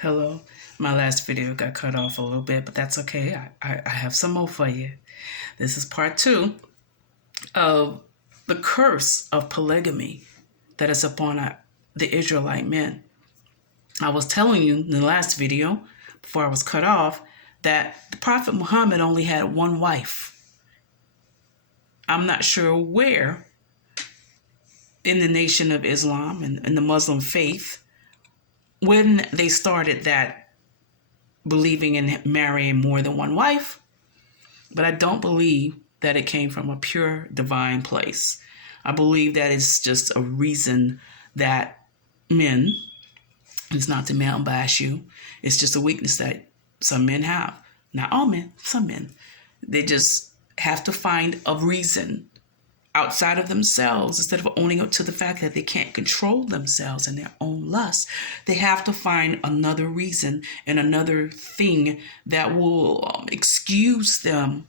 Hello. My last video got cut off a little bit, but that's okay. I have some more for you. This is part 2 of the curse of polygamy that is upon the Israelite men. I was telling you in the last video, before I was cut off, that the Prophet Muhammad only had one wife. I'm not sure where in the nation of Islam and in the Muslim faith, when they started that believing in marrying more than one wife, but I don't believe that it came from a pure divine place. I believe that it's just a reason that men, it's not to male bash you, it's just a weakness that some men have. Not all men, some men. They just have to find a reason outside of themselves. Instead of owning up to the fact that they can't control themselves and their own lust, they have to find another reason and another thing that will excuse them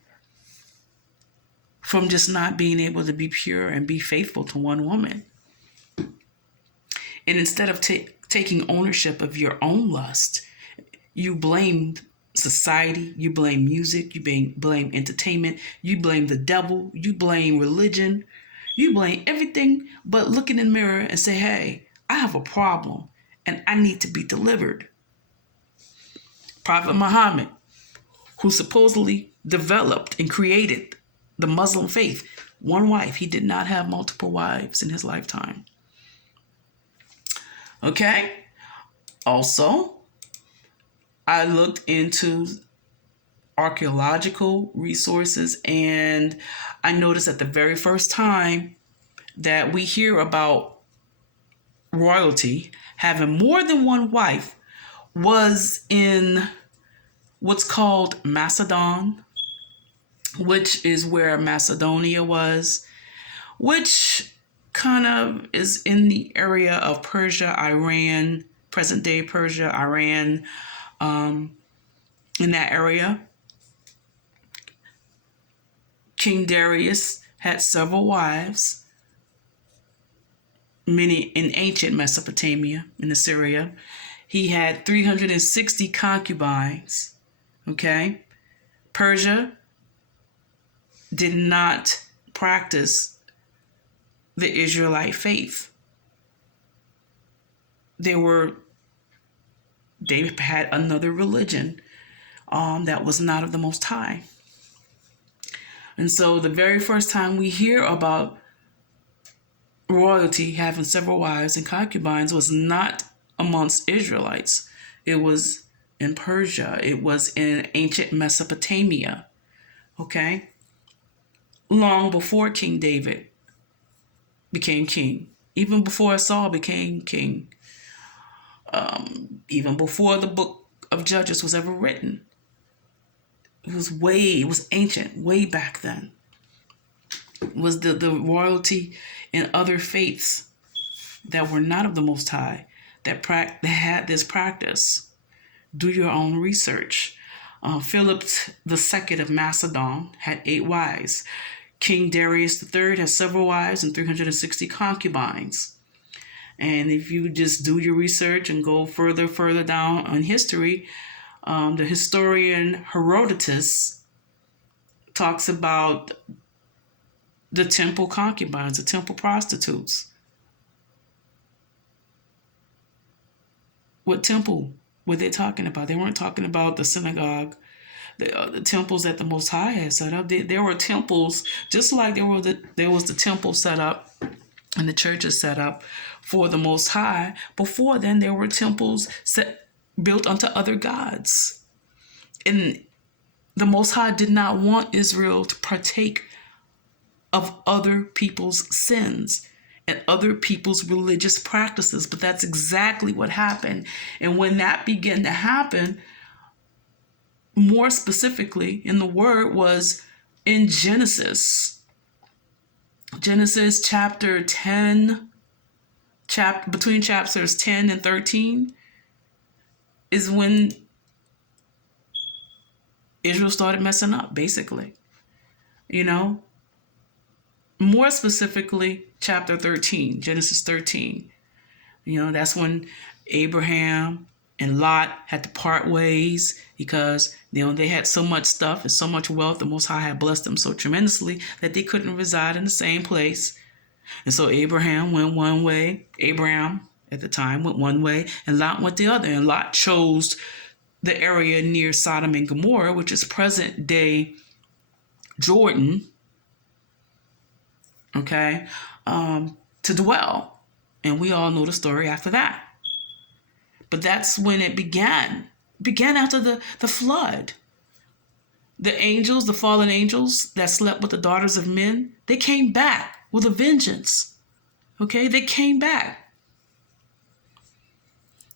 from just not being able to be pure and be faithful to one woman. And instead of taking ownership of your own lust, you blame society, you blame music, you blame entertainment, you blame the devil, you blame religion, you blame everything but look in the mirror and say, hey, I have a problem and I need to be delivered. Prophet Muhammad, who supposedly developed and created the Muslim faith, one wife. He did not have multiple wives in his lifetime. Okay? Also, I looked into archaeological resources and I noticed that the very first time that we hear about royalty having more than one wife was in what's called Macedon, which is where Macedonia was, which kind of is in the area of Persia, Iran, present day Persia, Iran, in that area. King Darius had several wives, many in ancient Mesopotamia, in Assyria. He had 360 concubines, okay? Persia did not practice the Israelite faith. They had another religion that was not of the Most High. And so the very first time we hear about royalty having several wives and concubines was not amongst Israelites. It was in Persia. It was in ancient Mesopotamia. Okay? Long before King David became king. Even before Saul became king. Even before the book of Judges was ever written. It was ancient, way back then. It was the royalty in other faiths that were not of the Most High that had this practice. Do your own research. Philip II of Macedon had 8 wives. King Darius III had several wives and 360 concubines. And if you just do your research and go further down on history, the historian Herodotus talks about the temple concubines, the temple prostitutes. What temple were they talking about? They weren't talking about the synagogue, the temples that the Most High had set up. There were temples, just like there was the temple set up and the churches set up for the Most High. Before then, there were temples built unto other gods. And the Most High did not want Israel to partake of other people's sins and other people's religious practices. But that's exactly what happened. And when that began to happen, more specifically in the word was in Genesis. Genesis chapter 10, between chapters 10 and 13 is when Israel started messing up, basically. You know? More specifically, chapter 13, Genesis 13. You know, that's when Abraham And Lot had to part ways because, they had so much stuff and so much wealth. The Most High had blessed them so tremendously that they couldn't reside in the same place. And so Abraham went one way. Abraham at the time went one way, and Lot went the other. And Lot chose the area near Sodom and Gomorrah, which is present day Jordan, okay, to dwell. And we all know the story after that. But that's when it began. It began after the flood. The angels, the fallen angels that slept with the daughters of men, they came back with a vengeance. Okay, they came back.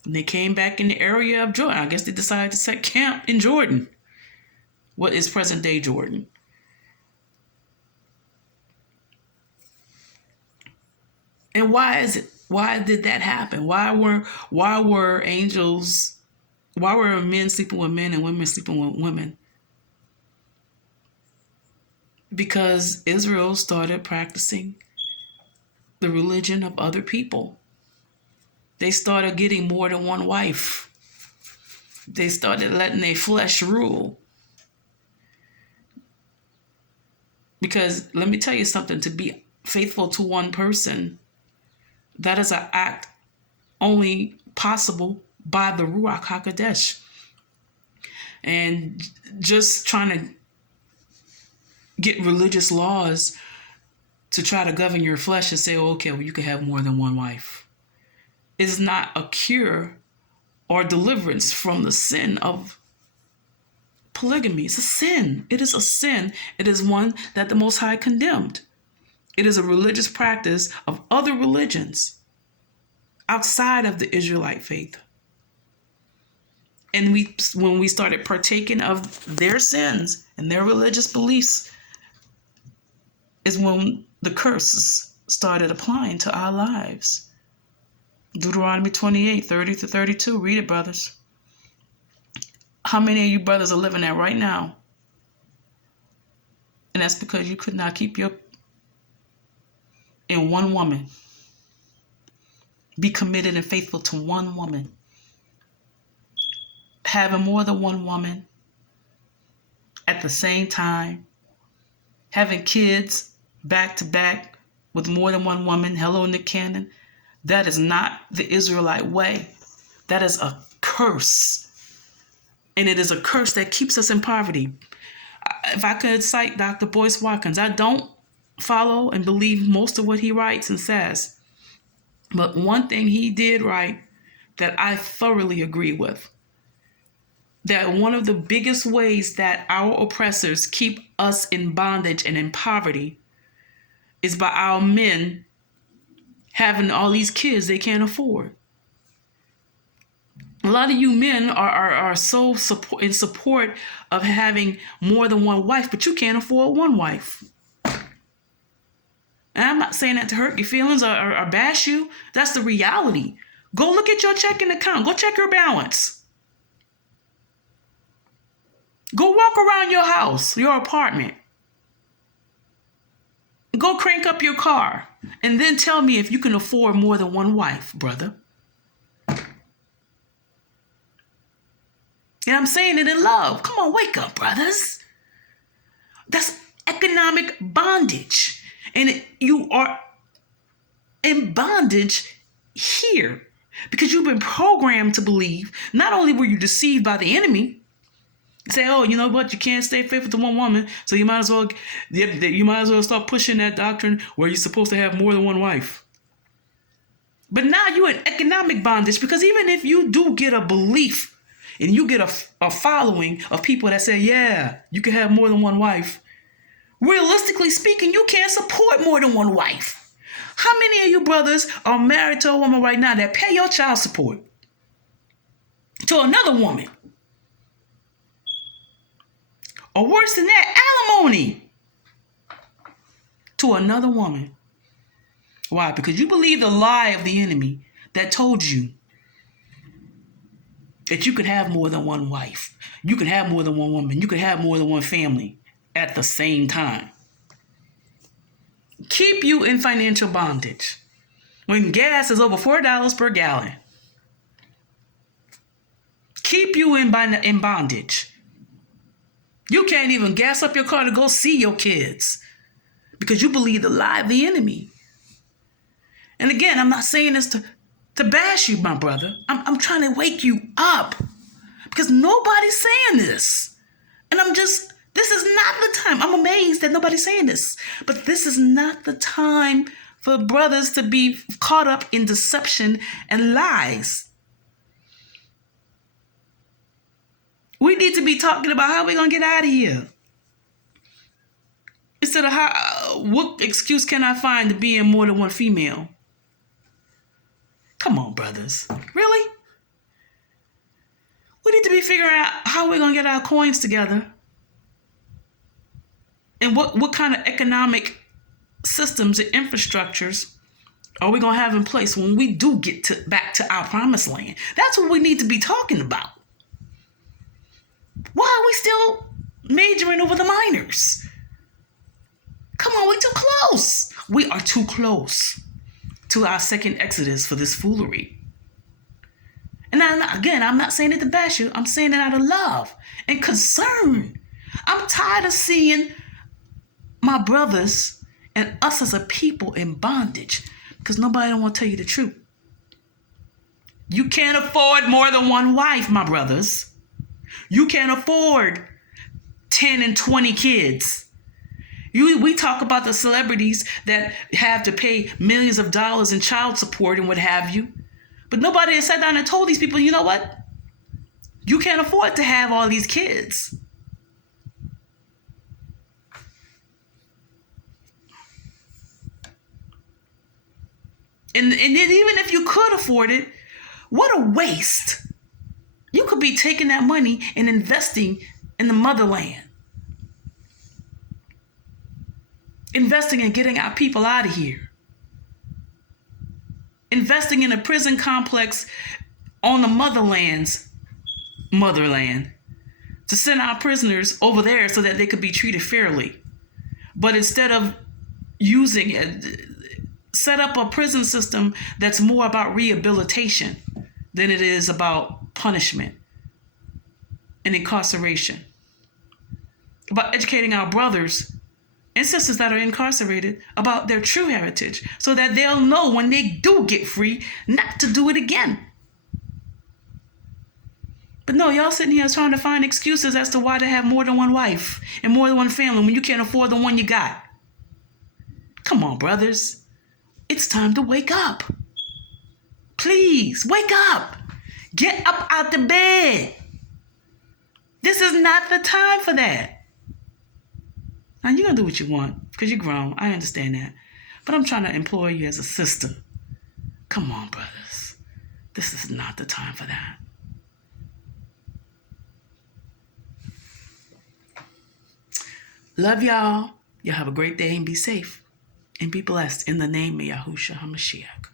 And they came back in the area of Jordan. I guess they decided to set camp in Jordan. What is present day Jordan? And why is it? Why did that happen? Why were angels, why were men sleeping with men and women sleeping with women? Because Israel started practicing the religion of other people. They started getting more than one wife. They started letting their flesh rule. Because let me tell you something, to be faithful to one person, that is an act only possible by the Ruach HaKodesh. And just trying to get religious laws to try to govern your flesh and say, okay, well, you can have more than one wife, is not a cure or deliverance from the sin of polygamy. It's a sin. It is a sin. It is one that the Most High condemned. It is a religious practice of other religions outside of the Israelite faith. And when we started partaking of their sins and their religious beliefs is when the curses started applying to our lives. Deuteronomy 28, 30 to 32. Read it, brothers. How many of you brothers are living that right now? And that's because you could not keep in one woman. Be committed and faithful to one woman. Having more than one woman at the same time. Having kids back to back with more than one woman. Hello, Nick Cannon. That is not the Israelite way. That is a curse. And it is a curse that keeps us in poverty. If I could cite Dr. Boyce Watkins, I don't follow and believe most of what he writes and says. But one thing he did write that I thoroughly agree with, that one of the biggest ways that our oppressors keep us in bondage and in poverty is by our men having all these kids they can't afford. A lot of you men are so in support of having more than one wife, but you can't afford one wife. And I'm not saying that to hurt your feelings or bash you. That's the reality. Go look at your checking account. Go check your balance. Go walk around your house, your apartment. Go crank up your car. And then tell me if you can afford more than one wife, brother. And I'm saying it in love. Come on, wake up, brothers. That's economic bondage. And you are in bondage here because you've been programmed to believe. Not only were you deceived by the enemy, say, oh, you know what? You can't stay faithful to one woman, so you might as well start pushing that doctrine where you're supposed to have more than one wife. But now you're in economic bondage because even if you do get a belief and you get a following of people that say, yeah, you can have more than one wife, realistically speaking, you can't support more than one wife. How many of you brothers are married to a woman right now that pay your child support to another woman? Or worse than that, alimony to another woman. Why? Because you believe the lie of the enemy that told you that you could have more than one wife. You could have more than one woman. You could have more than one family at the same time. Keep you in financial bondage when gas is over $4 per gallon. keep you in bondage. You can't even gas up your car to go see your kids because you believe the lie of the enemy. And again, I'm not saying this to bash you, my brother. I'm trying to wake you up because nobody's saying this. And this is not the time. I'm amazed that nobody's saying this. But this is not the time for brothers to be caught up in deception and lies. We need to be talking about how we're going to get out of here. Instead of what excuse can I find to be in more than one female? Come on, brothers. Really? We need to be figuring out how we're going to get our coins together. And what kind of economic systems and infrastructures are we going to have in place when we do get back to our promised land? That's what we need to be talking about. Why are we still majoring over the minors? Come on, we're too close. We are too close to our second exodus for this foolery. And I'm not saying it to bash you. I'm saying it out of love and concern. I'm tired of seeing my brothers and us as a people in bondage because nobody don't want to tell you the truth. You can't afford more than one wife, my brothers. You can't afford 10 and 20 kids. We talk about the celebrities that have to pay millions of dollars in child support and what have you. But nobody has sat down and told these people, you know what? You can't afford to have all these kids. And then even if you could afford it, what a waste. You could be taking that money and investing in the motherland. Investing in getting our people out of here. Investing in a prison complex on the motherland to send our prisoners over there so that they could be treated fairly. But instead of using it, set up a prison system that's more about rehabilitation than it is about punishment and incarceration. About educating our brothers and sisters that are incarcerated about their true heritage so that they'll know when they do get free not to do it again. But no, y'all sitting here trying to find excuses as to why to have more than one wife and more than one family when you can't afford the one you got. Come on, brothers. It's time to wake up. Please, wake up. Get up out the bed. This is not the time for that. Now, you're going to do what you want because you're grown. I understand that. But I'm trying to implore you as a sister. Come on, brothers. This is not the time for that. Love y'all. Y'all have a great day and be safe. And be blessed in the name of Yahushua HaMashiach.